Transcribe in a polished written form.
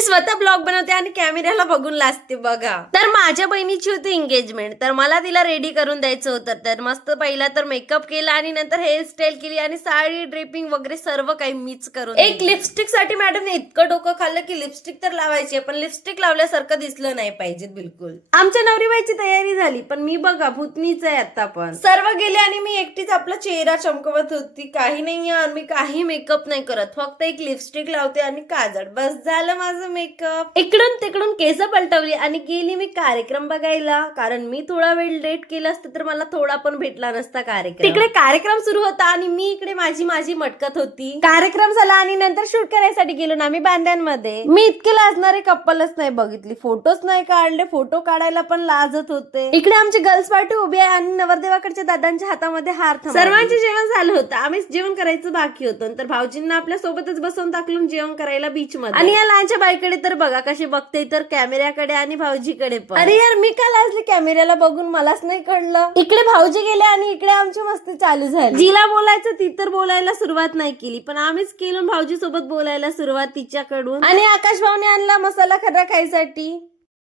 मी स्वतः ब्लॉग बनवते आणि कॅमेऱ्याला बघून लाजते बघा. तर माझ्या बहिणीची होती एंगेजमेंट, तर मला तिला रेडी करून द्यायचं होतं. तर मस्त पहिला तर मेकअप केला आणि नंतर हेअरस्टाईल केली आणि साडी ड्रेपिंग वगैरे सर्व काही मीच करून. एक लिपस्टिक साठी मॅडमने इतकं डोकं खाल्लं की लिपस्टिक तर लावायची पण लिपस्टिक लावल्यासारखं दिसलं नाही पाहिजे बिलकुल. आमच्या नवरीबाईची तयारी झाली पण मी बघा भूतनीच आहे आता. पण सर्व गेले आणि मी एकटीच आपला चेहरा चमकवत होती. काही नाही यार, मी काही मेकअप नाही करत, फक्त एक लिपस्टिक लावते आणि काजळ, बस झालं माझं मेकअप. इकडून तिकडून केस पलटवली आणि गेली मी कार्यक्रम बघायला, कारण मी थोडा वेळ लेट केलं असतं तर मला थोडा पण भेटला नसता कार्यक्रम. तिकडे कार्यक्रम सुरू होता आणि मी इकडे माझी मटकत होती. कार्यक्रम झाला आणि नंतर शूट करायसाठी गेलो ना आम्ही बांद्यांमध्ये. मी इतके लाजणारे कपलच नाही बघितली, फोटोच नाही काढले, फोटो काढायला पण लाजत होते. इकडे आमची गर्ल्स पार्टी उभी आहे आणि नवरदेवाकडच्या दादांच्या हातामध्ये हार. सर्वांचे जेवण झालं होतं, आम्ही जेवण करायचं बाकी होतं. तर भाऊजींना आपल्या सोबतच बसवून टाकलून जेवण करायला बीच मध्ये. आणि या लहानच्या बाईकडे तर बघा कशी बघते, तर कॅमेऱ्याकडे आणि भाऊजीकडे पण. अरे यार मी का लाजली कॅमेऱ्याला बघून, मलाच नाही कळलं. इकडे भाऊजी गेले आणि इकडे आमची मस्ती चालू झाली. जिला बोलायचं ती तर बोलायला सुरुवात नाही केली, पण आम्हीच केलं भाऊजी सोबत बोलायला सुरुवात तिच्याकडून. आणि आकाश भाऊने आणला मसाला खर्रा खायसाठी.